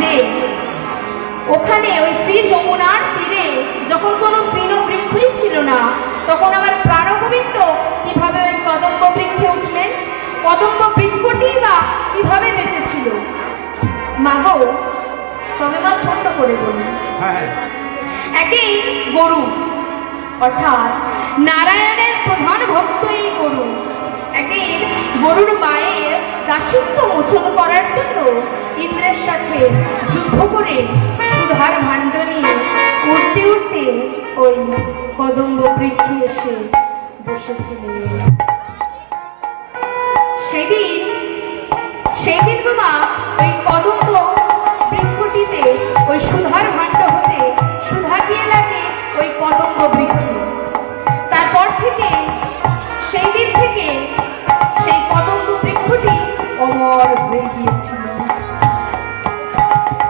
যে ওখানে ওই শ্রী যমুনার তীরে যখন কোনো তৃণবৃক্ষই ছিল না, তখন আমার প্রাণগোবিন্দ কিভাবে ওই কদম্ব বৃক্ষে উঠলেন, কদম্ব বৃক্ষটি বা কিভাবে বেঁচেছিল? মা গো, তবে মা ছোট্ট করে বলুন। একই গরু, অর্থাৎ নারায়ণের প্রধান ভক্ত এই গরু, একদিন গরুর মায়ের দাসিত্ব মোচন করার জন্য ইন্দ্রের সাথে যুদ্ধ করে সুধার ভাণ্ড নিয়ে উঠতে উঠতে ওই কদম্ব বৃক্ষে এসে বসেছিলেন। সেদিন মা ওই কদম্ব বৃক্ষটিতে ওই সুধার ভাণ্ড হতে সুধা গিয়ে লাগে ওই কদম্ব বৃক্ষে। তারপর থেকে সেই দিন থেকে সেই কদম্ব বৃক্ষটি অমর হয়ে গিয়েছিল।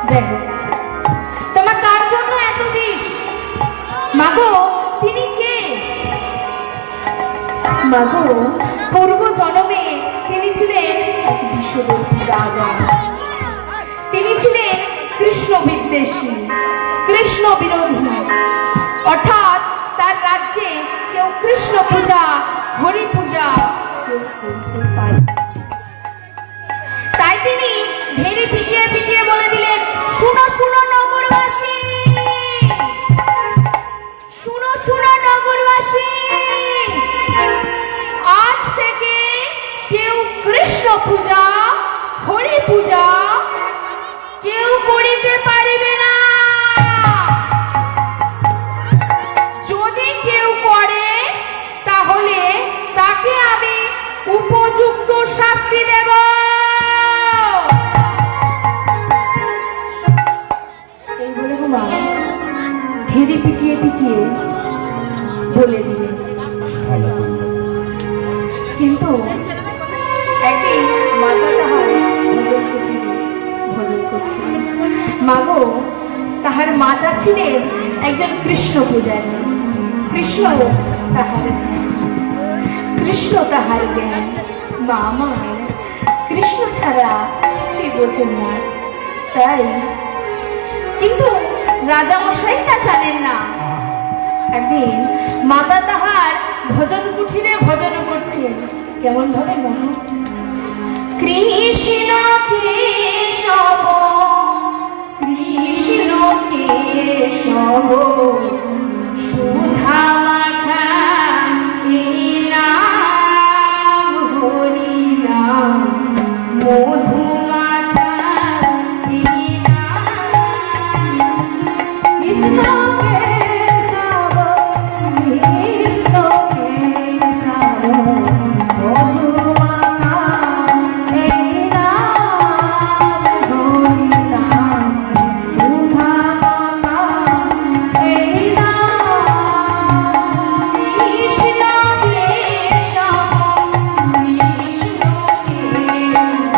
যাই হোক, তোমার কার জন্য এত বিষ? মাগো, তিনি কে? মাগো, পূর্ব জন্মে তিনি ছিলেন এক বিশ্বব্যাপী রাজা। তিনি ছিলেন কৃষ্ণ বিদ্বেষী, কৃষ্ণ বিরোধী, অর্থাৎ তার রাজ্যে কেউ কৃষ্ণ পূজা, হরি পূজা কেউ করতে পারে। তাই তিনি ঢেরি পিটিয়ে পিটিয়ে বলে দিলেন, শুনো শুনো নগরবাসী, শুনো শুনো নগরবাসী, আজ থেকে কেউ কৃষ্ণ পূজা, হরি পূজা কেউ করিতে পারিবে না। যদি কেউ করে তাহলে তাকে আমি উপযুক্ত শাস্তি দেব। এই বলে মা ঢেরি পিটিয়ে পিটিয়ে বলে দিলেন। কিন্তু একদিন মাতা তাহার ভজন করছিলেন। মাগো, তাহার মাতা ছিলেন একজন কৃষ্ণ পূজারী। কৃষ্ণ তাহার ধ্যান, কৃষ্ণ তাহার জ্ঞান। মা আমার কৃষ্ণ ছাড়া কিছুই বোঝেন না। তাই কিন্তু রাজামশাই তা জানেন না। একদিন মাতা তাহার ভজন কুঠিরে ভজন করছেন। কেমন ভাবে? কৃষ্ণ কেশব, কৃষ্ণ কেশব, সুধা মাখা এই নাম, হরি নাম, মধু মাখা এই নাম। কৃষ্ণ কেশব, কৃষ্ণ কেশব, মধু মাখা এই নাম, হরি নাম, সুধা মাখা এই নাম। কৃষ্ণ কেশব, কৃষ্ণ কেশব,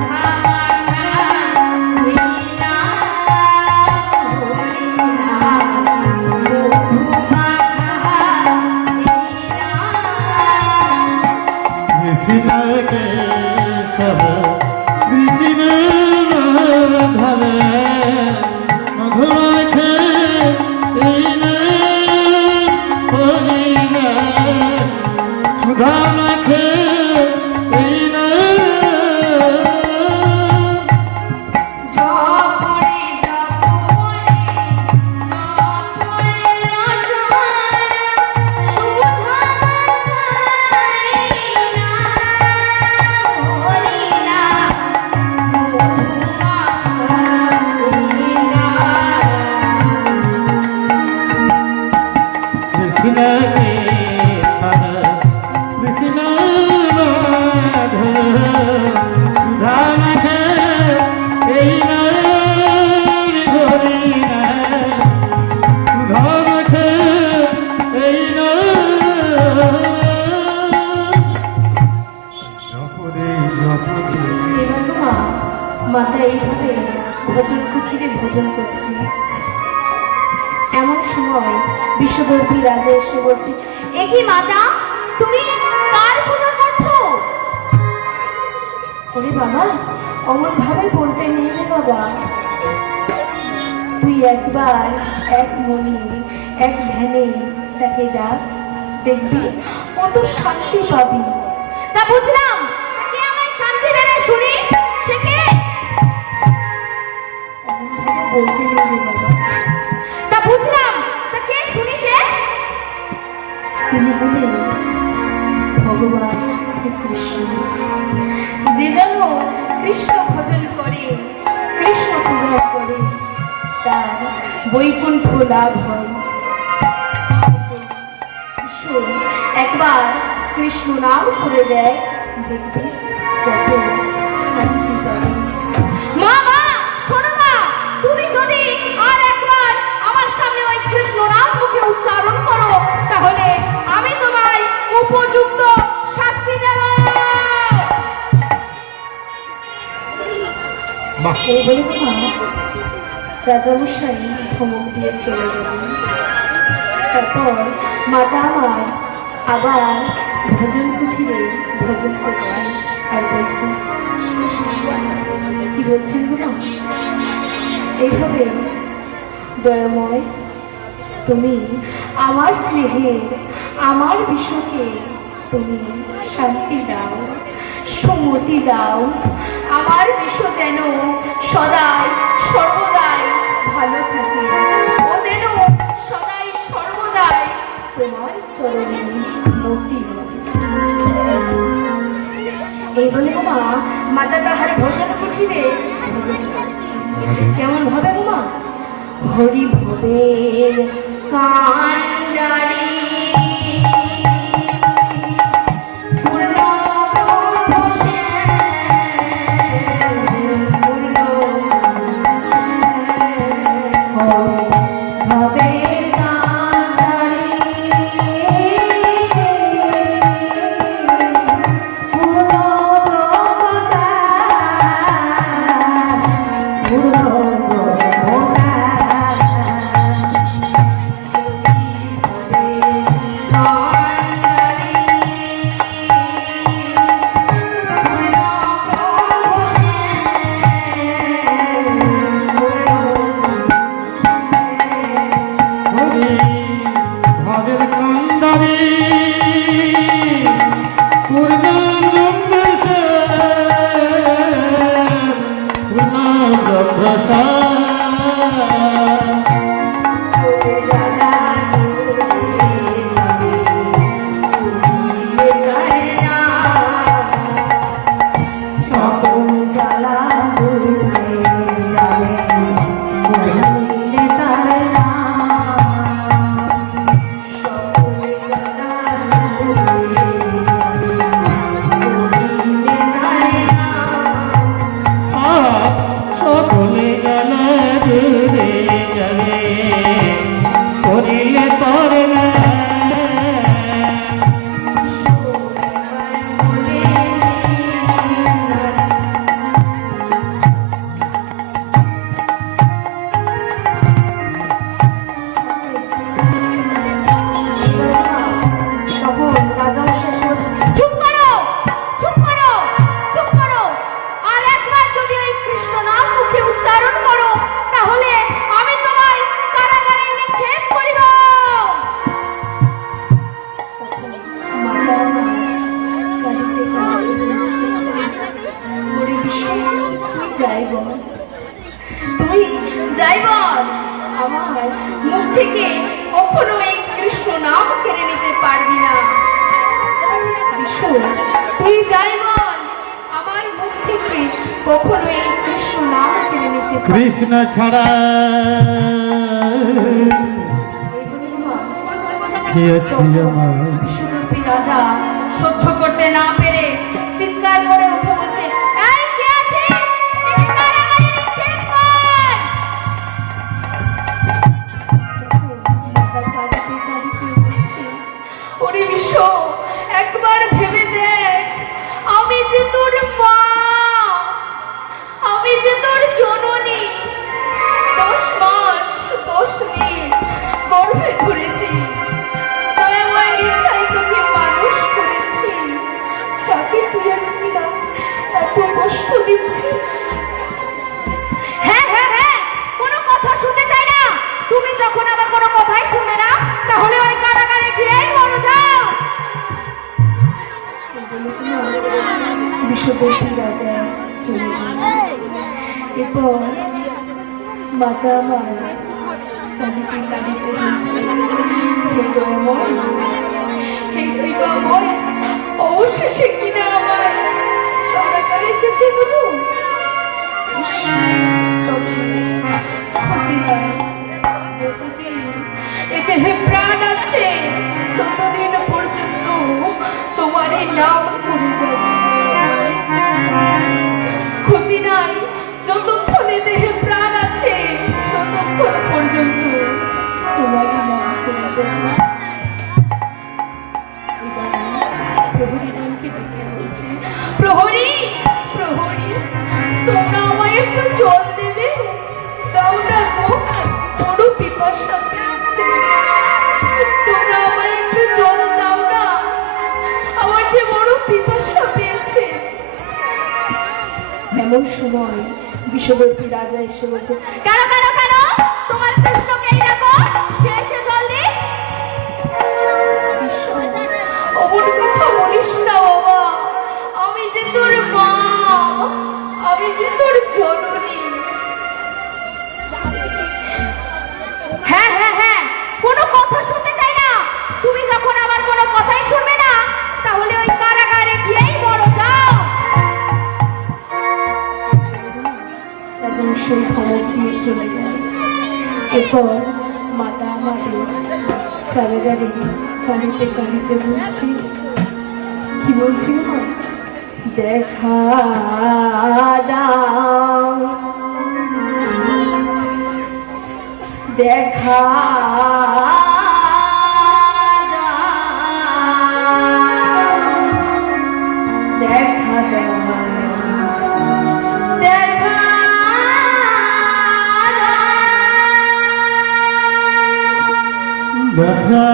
সুধা মাখা এই নাম, হরি নাম, মধু মাখা এই নাম। কৃষ্ণ কেশব, কৃষ্ণ ধরে, মধু মাখে এই নাম, হরি নাম, সুধা মাখে এই নাম। জপরে জপরে জপরে রসমালা, সুধা মাখাই নাম, হরি নাম, মধু মাখাই নাম। কৃষ্ণ কেশব, কৃষ্ণ ধরে, সুধা মাখে এই নাম, হরি নাম, সুধা মাখে এই নাম। জপরে জপরে এবার মাতা এইভাবে ভজন কুঠিরে ভজন করছে। এমন সময় বিশ্বদর্পী রাজা এসে বলছে, এ কি মাতা, তুমি কার পূজা করছো? ওরে বাবা, অমন ভাবে বলতে নেই রে বাবা। তুই একবার এক মনে এক ধ্যানে তাকে ডাক, দেখবি কত শান্তি পাবি। তা বুঝলাম, কে আমায় শান্তি দেবে শুনি, সে কে? অমন ভাবে বলতে নেই রে বাবা। তা বুঝলাম, তা কে শুনি সে? তিনি হলেন ভগবান শ্রীকৃষ্ণ। যে জন কৃষ্ণ ভজন করে, কৃষ্ণ পূজা করে, তার বৈকুণ্ঠ লাভ হয়। শোন, একবার কৃষ্ণ নাম করে দেয়, দেখবি কত শান্তি পাবে। মা মা শোনো মা, তুমি যদি আর একবার আমার সামনে ওই কৃষ্ণ নাম মুখে উচ্চারণ করো, তাহলে আমি তোমায় উপযুক্ত শাস্তি দেব। এই বলে মা রাজামশাই ধমক দিয়ে চলে গেলেন। তারপর মাতা আমার আবার ভজন কুঠিরে ভজন করছেন আর বলছেন, কি বলছেন গো মা? এইভাবে দয়াময়, তুমি আমার স্নেহের, আমার বিশ্বকে তুমি শান্তি দাও, সুমতি দাও। আমার বিশ্ব যেন সদাই সর্বদাই ভালো থাকে, ও যেন সদাই সর্বদাই তোমার চরণে মতি হয়। এই বলে মা মাতা তাহার ভজন কুঠিরে ভজন করছে। কেমন ভাবে গো মা? হরি ভবের কান্ডারি যাই বল, আমার মুখ থেকে কখনো এই কৃষ্ণ নাম কেড়ে নিতে পারবি না। তুই যাই বল, আমার মুখ থেকে কখনো এই কৃষ্ণ নাম কেড়ে নিতে পারবি না। কৃষ্ণ ছাড়া কি আছে আমার? বিশ্বরূপী রাজা সহ্য করতে না পেরে চিৎকার করে উঠে বলছে, এই কে আছিস? একে কারাগারে নিক্ষেপ কর। মাতা কাঁদিতে কাঁদিতে বলছে, ওরে বিশ্ব, একবার ভেবে দেখ, আমি যে তোর মা, আমি যে তোর জননী, 10 মাস 10 দিন গর্ভে ধরেছি, মায়ের ইচ্ছায় তোকে মানুষ করেছি, তাকে তুই আজকে এত কষ্ট দিচ্ছিস। এরপর মাতা আমার কাঁদিতে কাঁদিতে বলছে, হে দয়াময়, হে কৃপাময়, অবশেষে কিনা আমার কারাগারে যেতে হলো। ইস, তবে ক্ষতি নাই, যতদিন এ দেহে প্রাণ আছে ততদিন পর্যন্ত তোমার এই নাম করে যাবে। ক্ষতি নাই, যতক্ষণে দেহে প্রাণ আছে ততক্ষণ পর্যন্ত তোমার নাম করে যাবে। এবার প্রহরী নামকে ডেকে বলছে, প্রহরী, প্রহরী, তোমরা আমায় একটু জল দেবে, দাও না গো, বড় পিপাসা পেয়েছে, তোমরা আমায় একটু জল দাও না, আমার যে বড় পিপাসা পেয়েছে। এমন সময় বিশ্ববর্তী রাজা এসে বলছে, কেন কেন কেন, তোমার কৃষ্ণকে এই ডাকো, সে এসে জল দে। অমন কথা বলিস না বাবা, আমি যে তোর মা, আমি যে তোর জননী। হ্যাঁ হ্যাঁ হ্যাঁ, কোনো কথা শুনতে চাই না, তুমি যখন আমার কোনো কথাই শুনবে না তাহলে ওই কারাগারে গিয়েই বড় যাও। রাজা সেই ধমক দিয়ে চলে গেল। এরপর মাতা আমাদের কারাগারে কাঁদিতে কাঁদিতে বলছি, কি বলছিল, দেখা দাও, দেখা দেখা দেখা দেখা দেখা দেখা দেখা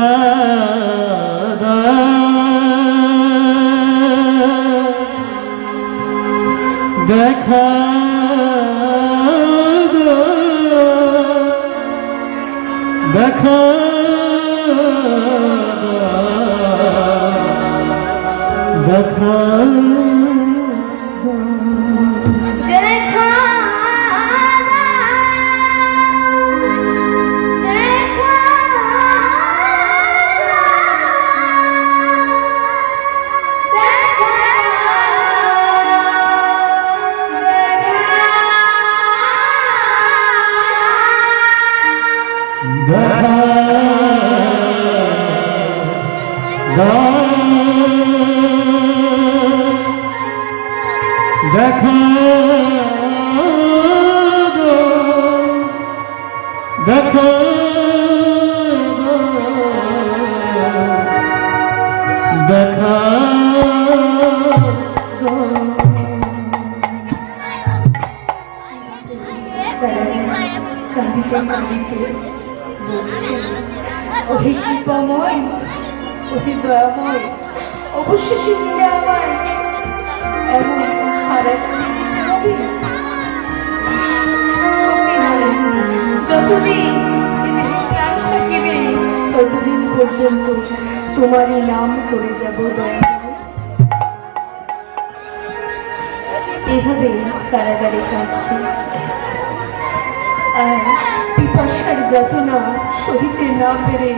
দেখা দেখা দেখা কাঁদিতে কাঁদিতে বলছে, ওহে কৃপাময়, ওহে দয়াময়, অবশেষে কিনা আমার এমন খারাপ যেতে হবে। যতদিন এদের প্রাণ থাকিবে ততদিন পর্যন্ত তোমারই নাম করে যাব দয়াময়। এভাবে কারাগারে কাটছে, আর পিপাসার যাতনা সহিতে না পেরে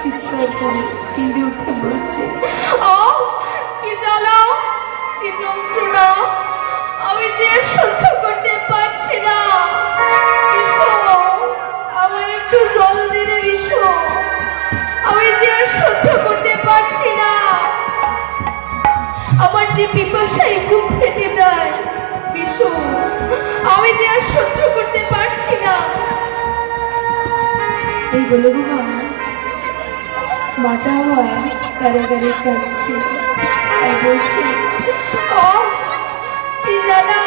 চিৎকার করে কেঁদে উঠে বলছে, কি জ্বালা, কি যন্ত্রণা, আমি যে সহ্য করতে পারছি না, বিষ্ণু আমায় একটু জল দিলে, বিষ্ণু আমি যে সহ্য করতে পারছি না, আমার যে পিপাসায় বুক ফেটে যায়, বিষ্ণু আমি যে আর সহ্য করতে পারছি না। এই বলে না মাতা আমার কারাগারে কাঁদছে আর বলছে, কি জ্বালা,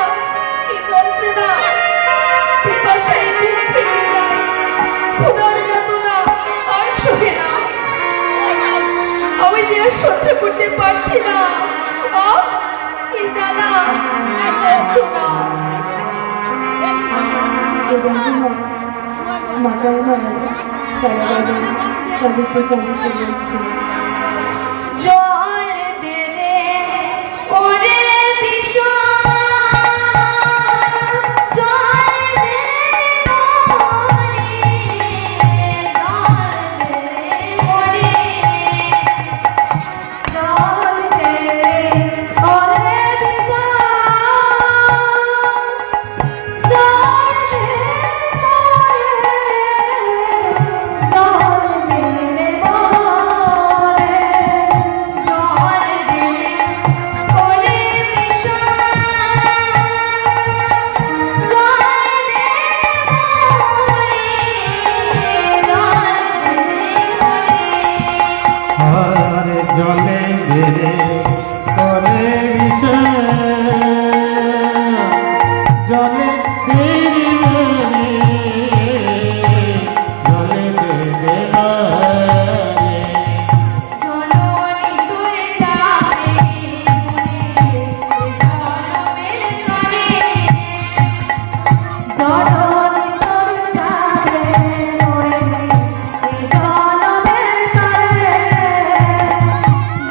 কি যন্ত্রণা, পিপাসায় বুক ফেটে যায়, ক্ষুধার যাতনা আর সহে না, আমি যে আর সহ্য করতে পারছি না, কি জ্বালা, কি যন্ত্রণা। এবং মাতা আমার কারাগারে কাঁদিতে কাঁদিতে বলছে, জল দে রে ওরে বিষ, জল তেরি মনে জলে দেবে মারে জননী তোরে যাবে জনমের তরে জননী তোরে যাবে জনমের তরে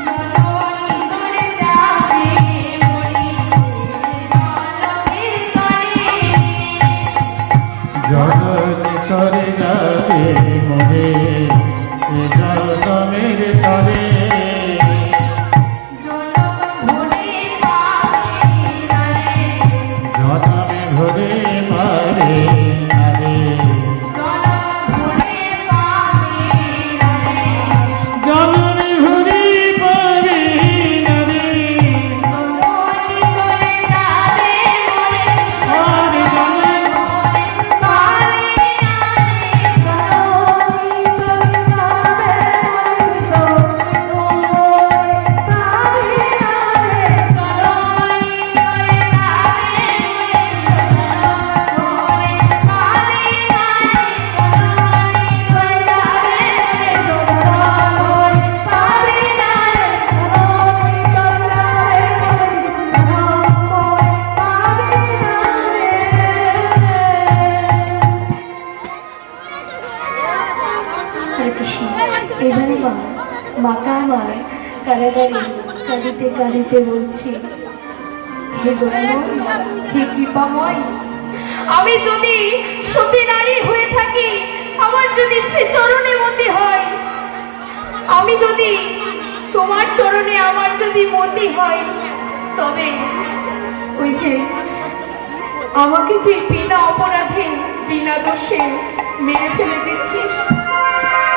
জননী তোরে যাবে জনমের তরে জননী তরে যাবে মরে জনমের তরে জনম ভরে পাবে নারে জনমে ভরে পারে নারে জনম ভরে পাবে নারে জনমে ভরে পারে নারে জননী তোরে যাবে মোরে আর জনমে পাবে নারে জননী তোরে যাবে এবারে মাতা আমার কারাগারে কাঁদিতে কাঁদিতে বলছি, হে দয়াময়, হে কৃপাময়, আমি যদি সতী নারী হয়ে থাকি, আমার যদি সে চরণে মতি হয়, আমি যদি তোমার চরণে আমার যদি মতি হয়, তবে ওই যে আমাকে তুই বিনা অপরাধে বিনা দোষে মেরে ফেলে দিচ্ছিস,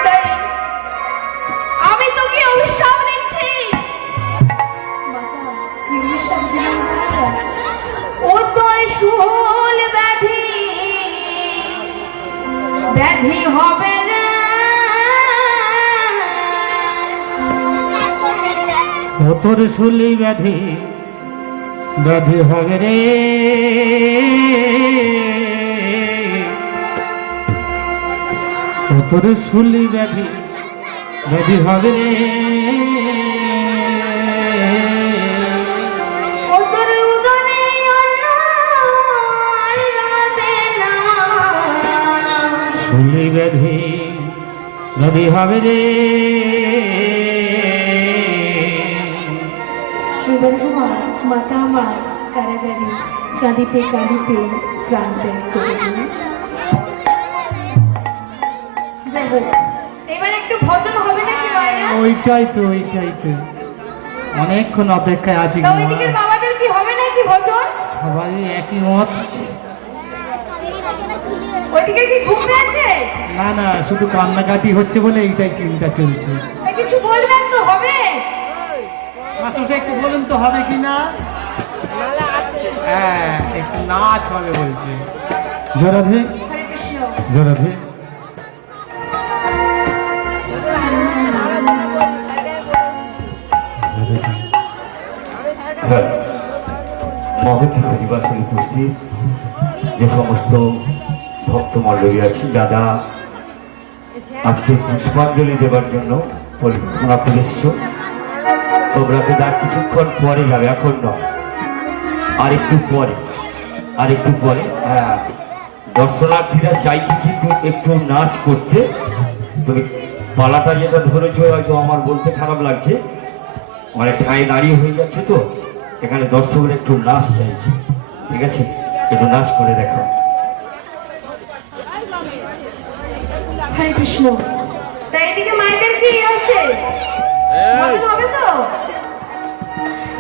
তাই আমি তোকে অভিশাপ দিচ্ছি। মাতা, কি অভিশাপ দিলাম বলো? ও তোর শুল ব্যাধি ব্যাধি হবে না, ও তোর শুলি ব্যাধি ব্যাধি হবে রে ও তোর শুলি ব্যাধি ব্যাধি হবে রে ও তোর উদরে অন্ন আর রবে না, শুলি ব্যাধি ব্যাধি হবে রে এবার তোমার মাতা আমার কারাগারে কাঁদিতে কাঁদিতে প্রাণ ত্যাগ করে দিল। যাই হোক, এবার একটু ভজন হবে নাকি মায়েরা? ওইটাই তো অনেকক্ষণ অপেক্ষায় আছি তা ওইদিকের বাবাদের কি হবে নাকি ভজন? সবাই একই মত ওইদিকে কি ঘুমে আছে? না না শুধু কান্নাকাটি হচ্ছে বলে এইটাই চিন্তা চলছে তা কিছু বলবেন তো হবে? মাস্টার একটু বলুন তো হবে কি না হ্যাঁ একটু নাচ হবে বলছে জরাধে হরে কৃষ্ণ। জরাধে হ্যাঁ, মহতী হরিবাসে উপস্থিত যে সমস্ত ভক্তমণ্ডলী আছে, যারা আজকে পুষ্পাঞ্জলি দেবার জন্য পরিকল্পনা করেছ, তোমরা তো আর কিছুক্ষণ পরে যাবে, এখন নয়, আর একটু পরে হ্যাঁ, দর্শনার্থীরা চাইছে কিন্তু একটু নাচ করতে। তুমি পালাটা যেটা ধরেছো হয়তো আমার বলতে খারাপ লাগছে, মানে ঠাঁই দাঁড়িয়ে হয়ে যাচ্ছে, তো এখানে দর্শকরা একটু নাচ চাইছে, ঠিক আছে, একটু নাচ করে দেখো। হরে কৃষ্ণ। তা এদিকে মায়েদের কি আছে? ভজন হবে তো?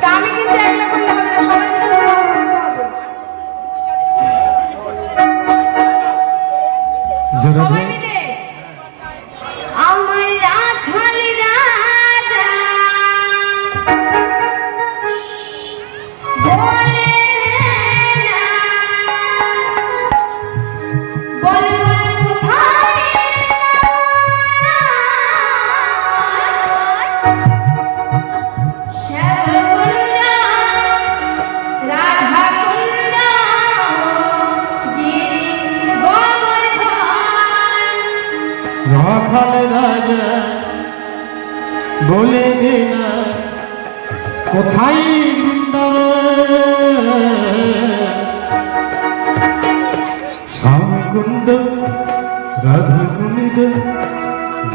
তা আমি কিন্তু একলা করলে হবে না, সবাই মিলে ভজন করতে হবে। জরাধে সবাই মিলে আমার রাখাল রাজা বলে না, বলে কোথায় শ্যামলা রাখাল রাজা বলে দে না কোথায় বৃন্দাবন শ্যামকুণ্ড রাধাকুণ্ড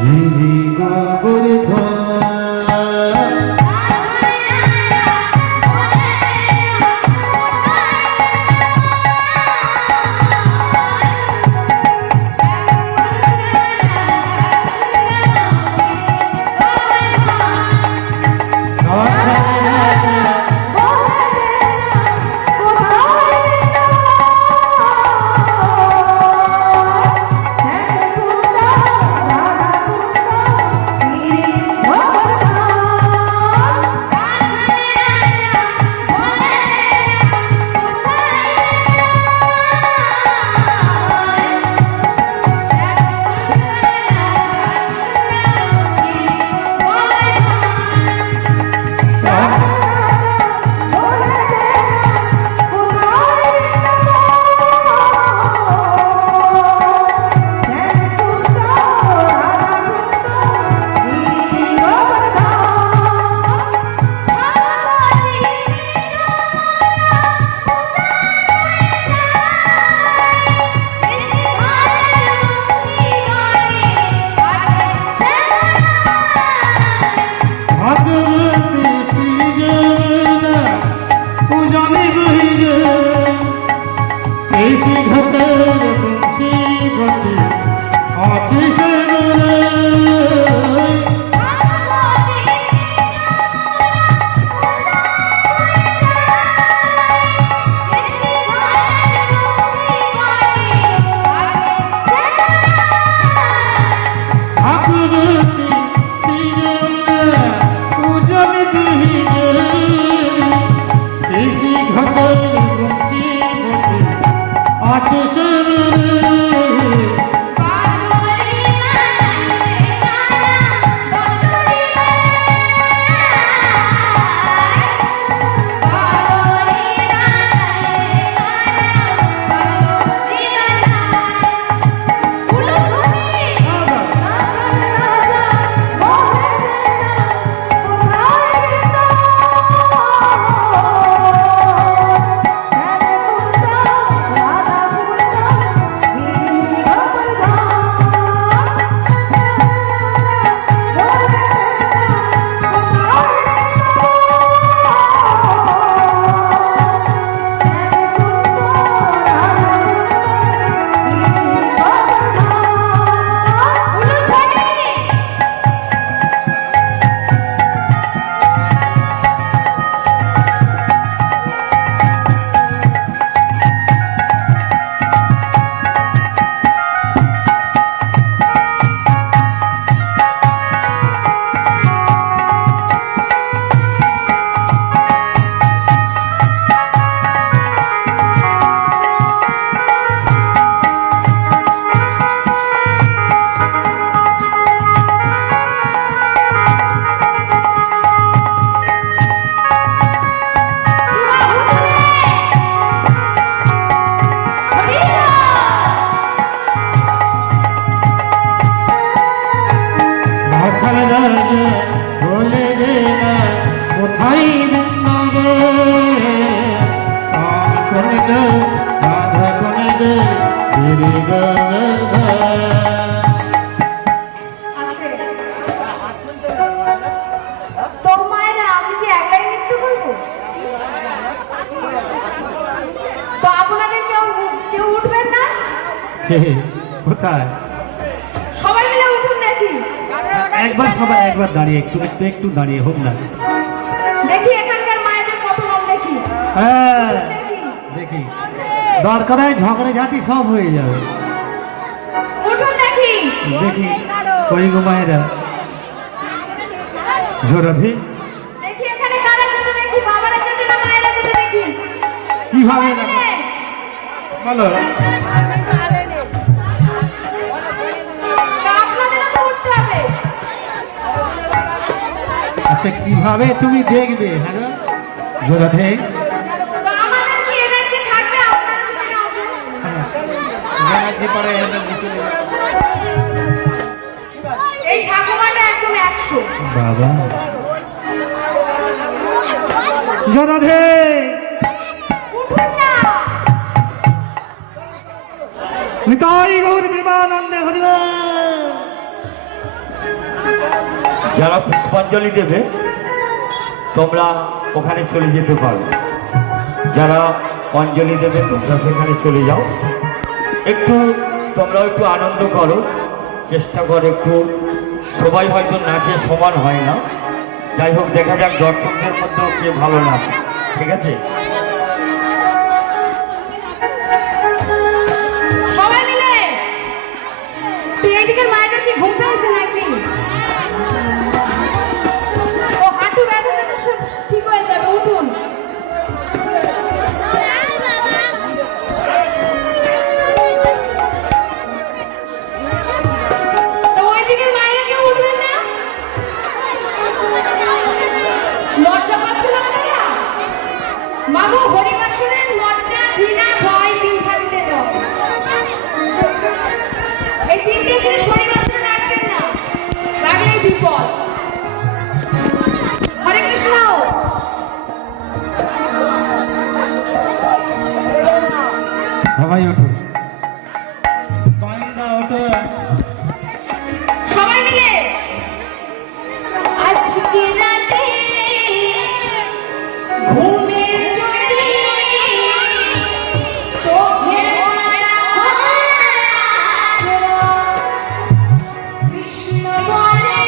গিরি গোবর্ধন তো মায়েরা আমি কি একাই নৃত্য করবো? তো আপনাদের কেউ উঠবেন না? কোথায়? সবাই মিলে উঠুন দেখি। একবার সবাই একবার দাঁড়িয়ে একটু দাঁড়িয়ে হোক না। দেখি এখানকার মায়েদের কত নাম দেখি। হ্যাঁ দেখি, দরকার হয় ঝগড়া ঝাঁটি সব হয়ে যাবে। উঠুন দেখি। দেখি কই গো মায়েরা জোরাধি দেখি এখানে কারা যেতে দেখি, বাবারা যেতে না মায়েরা যেতে দেখি। কি হবে না বলো? আপনাদেরও তো উঠতে হবে। আচ্ছা কিভাবে তুমি দেখবে? হ্যাঁ জোরাধি তো আমাদের কি এনার্জি থাকবে আপনারা যদি না উঠেন? এনার্জি পরে এনার্জি চলে যাবে। এই ঠাকুমাটা একদম 100। বাবা জরাধে উঠুন না। নিতাই গৌর বিমানন্দে হরিব। যারা পুষ্পাঞ্জলি দেবে তোমরা ওখানে চলে যেতে পারো, যারা অঞ্জলি দেবে তোমরা সেখানে চলে যাও। একটু তোমরাও একটু আনন্দ করো, চেষ্টা করো একটু। সবাই হয়তো নাচে সমান হয় না, যাই হোক দেখা যাক দর্শকদের মধ্যেও কে ভালো নাচে, ঠিক আছে? সবাই মিলে তুই এইদিকে মায়ের কি ঘুম পেয়েছে নাকি? ও হাঁটু ব্যথাটা তো সব ঠিক হয়ে যাবে, উঠুন। তো ওইদিকে মায়েরা কেউ উঠবেন না? লজ্জা পাচ্ছে না তোমরা? মাগো হরিবাসনের লজ্জা ঘৃণা ভয় তিন থাকতে দাও। এই তিনটে জিনিস হরিবাসনে রাখবেন না, রাখলেই বিপদ। হরে কৃষ্ণ। সবাই ওঠো, গোয়েন্দা ওঠো। সবাই মিলে আজকে রাতে ঘুমে চলে চোখে কৃষ্ণ বলে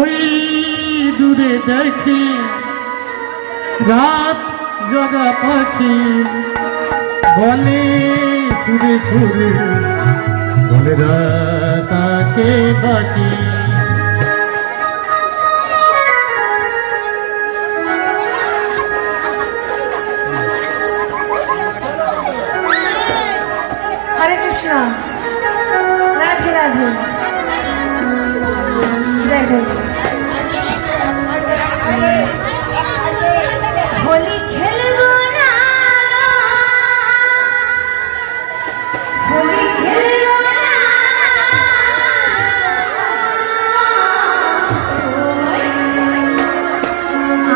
ওই দূরে দেখি রাত জগা পাখি বলে সুরে সুরে বলে রাত আছে বাকি। হরে কৃষ্ণ, রাধে রাধে, জয় হোক। হোলি খেলবো না, হোলি খেলবো না,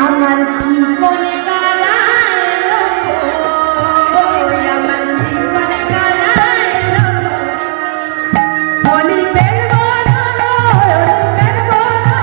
আমার জীবনে কালা এলো, আমার জীবনে কালা এলো, হোলি খেলবো না, হোলি খেলবো না,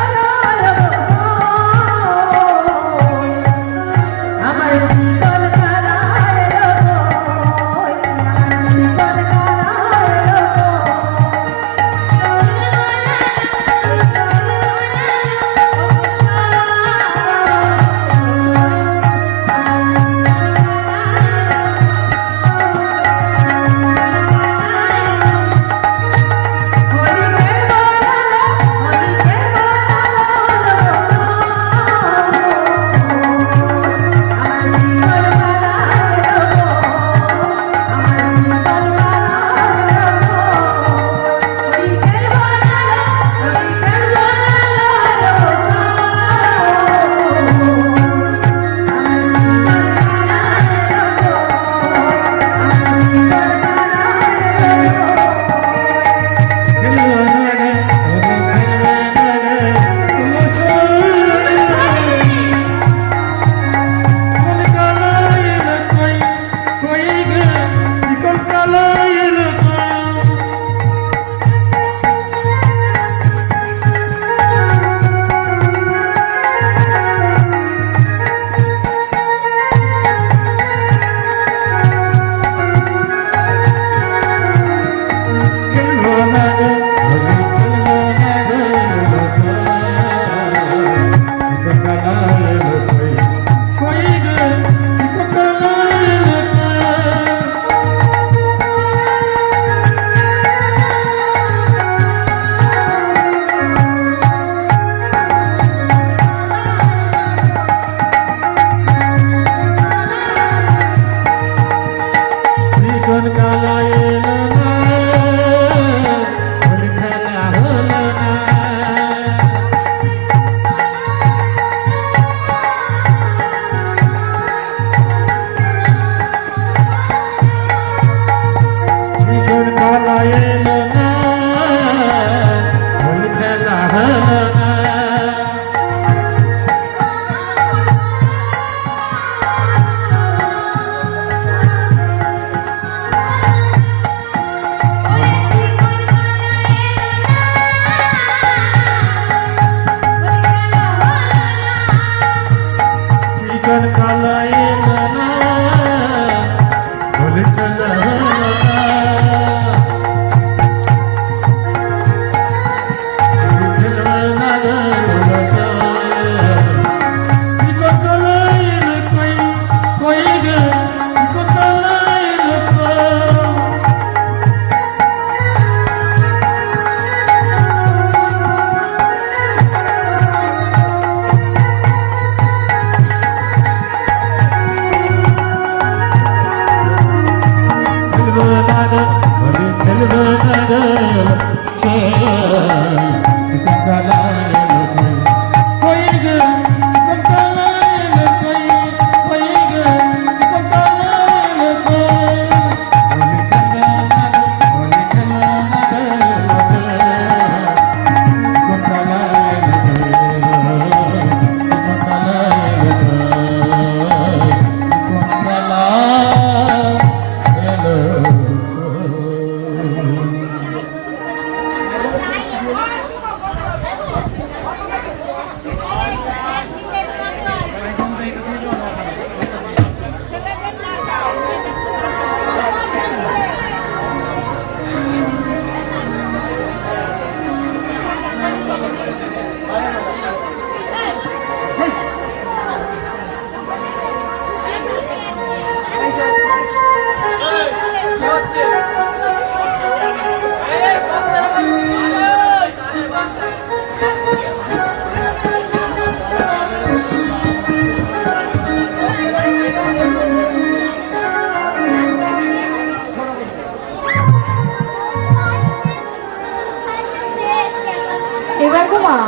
মা,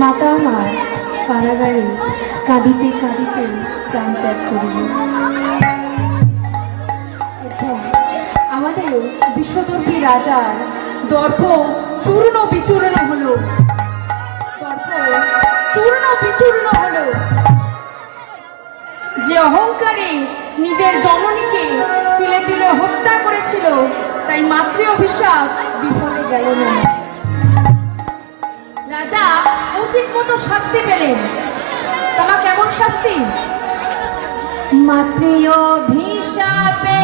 মাতা আমার কারাগারে কাঁদিতে কাঁদিতে প্রাণ ত্যাগ করিল। এরপর আমাদের বিশ্বদর্পী রাজার দর্প চূর্ণ বিচূর্ণ হলো, দর্প চূর্ণ বিচূর্ণ হলো। যে অহংকারে নিজের জননীকে তিলে তিলে হত্যা করেছিল, তাই মাতৃ অভিশাপ বিফলে গেল না। রাজা উচিত মতো শাস্তি পেলেন। তোমার কেমন শাস্তি? মাতৃ অভিশাপে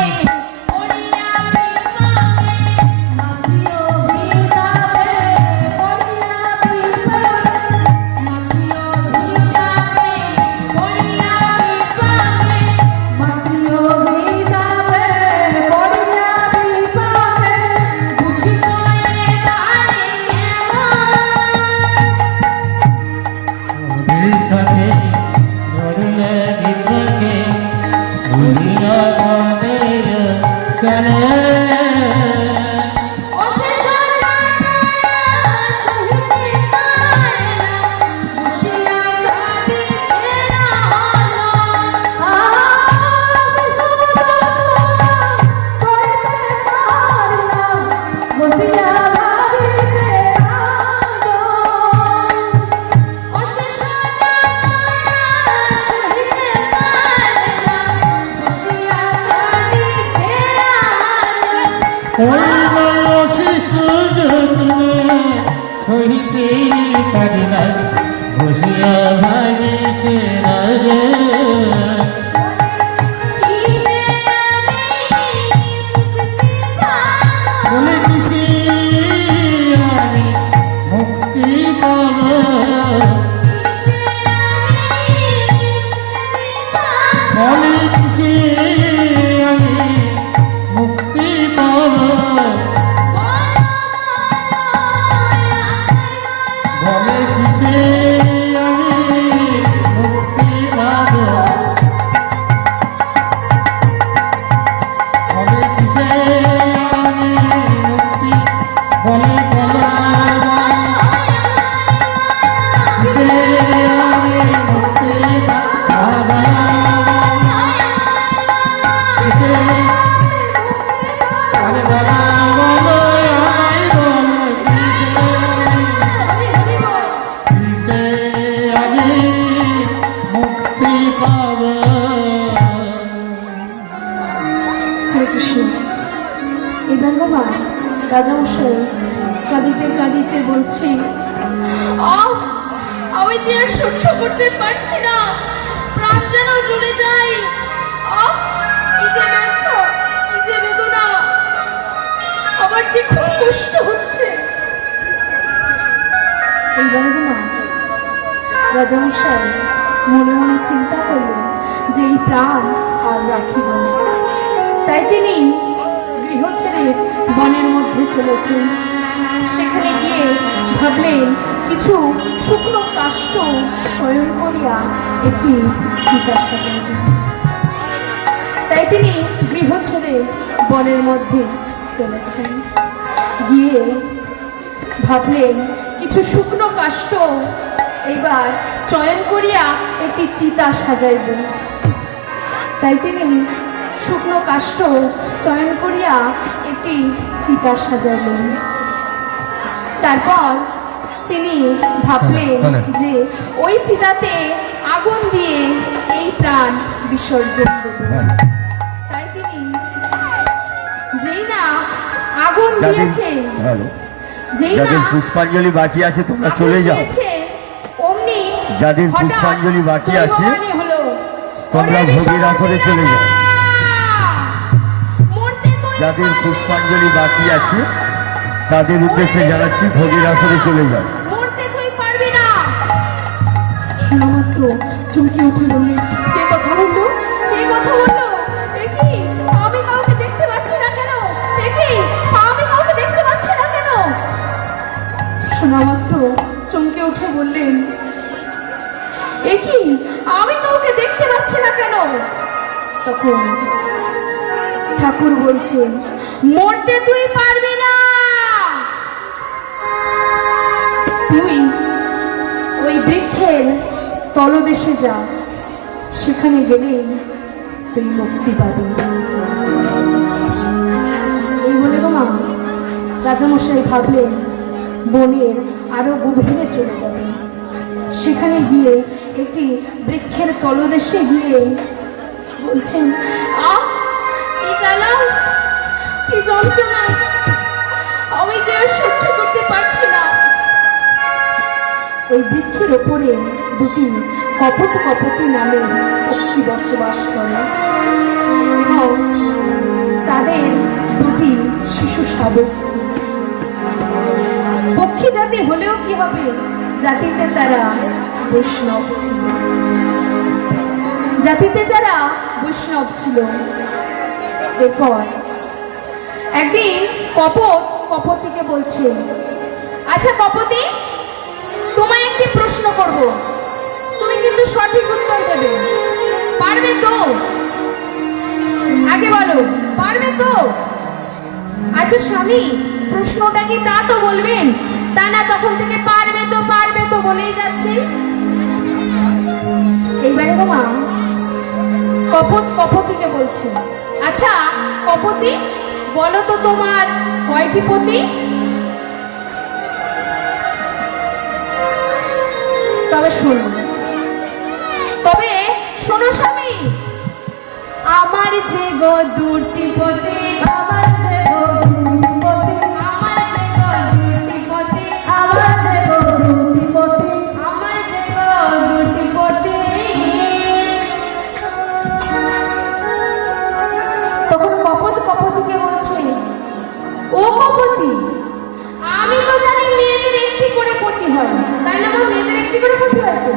রাজামশাই কাঁদিতে কাঁদিতে বলছি, আমি যে আর সহ্য করতে পারছি না, প্রাণ যেন জ্বলে যায়। কি যে ব্যস্ত, কি যে বেদনা, আমার যে খুব কষ্ট হচ্ছে। এইবার মা, রাজামশাই মনে মনে চিন্তা করলেন যে এই প্রাণ আর রাখিব না। তাই তিনি গৃহ ছেড়ে বনের মধ্যে চলেছেন। সেখানে গিয়ে ভাবলেন কিছু শুকনো কাষ্ঠ চয়ন করিয়া একটি চিতা সাজাইবেন। তাই তিনি গৃহ ছেড়ে বনের মধ্যে চলেছেন। গিয়ে ভাবলেন কিছু শুকনো কাষ্ঠ এইবার চয়ন করিয়া একটি চিতা সাজাইবেন। তাই তিনি শুকনো কাষ্ঠ চয়ন করিয়া একটি চিতা সাজাইলেন। তারপর তিনি ভাবলেন যে ওই চিতাতে আগুন দিয়ে এই প্রাণ বিসর্জন দেবেন। তাই তিনি যেই না আগুন দিয়েছেন, যেই না পুষ্পাঞ্জলি বাকি আছে তোমরা চলে যাও। অমনি যাদের পুষ্পাঞ্জলি বাকি আছে তোমরা ভোগের আসরে চলে যাও। যাদের পুষ্পাঞ্জলি বাকি আছে তাদের উদ্দেশ্যে জানাচ্ছি ভোগের আসরে চলে যাও। মরতে তুই পারবি না। শোনা মাত্র চমকে উঠে বললেন, কে কথা বললো, কে কথা বললো? দেখি আমি কাউকে দেখতে পাচ্ছি না কেন, দেখি আমি কাউকে দেখতে পাচ্ছি না কেন। শোনা মাত্র চমকে উঠে বললেন, এ কি আমি কাউকে দেখতে পাচ্ছি না কেন? তখন ঠাকুর বলছেন, মরতে তুই পারবি না, তুই তলদেশে যা, সেখানে গেলেই তুই মুক্তি পাবি। এই বলে গো মা, রাজামশাই ভাবলেন বনের আরো গভীরে চলে যাবে। সেখানে গিয়ে একটি বৃক্ষের তলদেশে গিয়ে বলছেন, আহ কি জ্বালা, কি যন্ত্রণা, আমি যে আর সহ্য করতে পারছি না। ওই বৃক্ষের ওপরে দুটি কপত কপতি নামে পক্ষী বসবাস করে এবং তাদের দুটি শিশু শাবক ছিল। পক্ষী জাতি হলেও কি হবে, জাতিতে তারা বৈষ্ণব ছিল, জাতিতে তারা বৈষ্ণব ছিল। এরপর একদিন কপত কপতিকে বলছে, আচ্ছা কপতি, তোমায় একটি প্রশ্ন করব, তুমি কিন্তু সঠিক উত্তর দেবে, পারবে তো? আগে বলো, পারবে তো? আচ্ছা স্বামী, প্রশ্নটা কি তা তো বলবেন, তা না তখন থেকে পারবে তো বলেই যাচ্ছে। এইবারে গো মা, কপত কপতিকে বলছে, আচ্ছা কপতি, বলো তো তোমার কয়টি পতি? তবে শোনো স্বামী, আমার যে গো দুটি পতি, আমার যে গো দুটি পতি, আমার যে গো দুটি পতি, আমার যে গো দুটি পতি, আমার যে গো দুটি পতি। তখন কপত কপতিকে বলছে, ও কপতি, আমি তো জানি মেয়েদের একটি করে পতি হয়, তাই না? মেয়েদের একটি করে পতি হয় তো?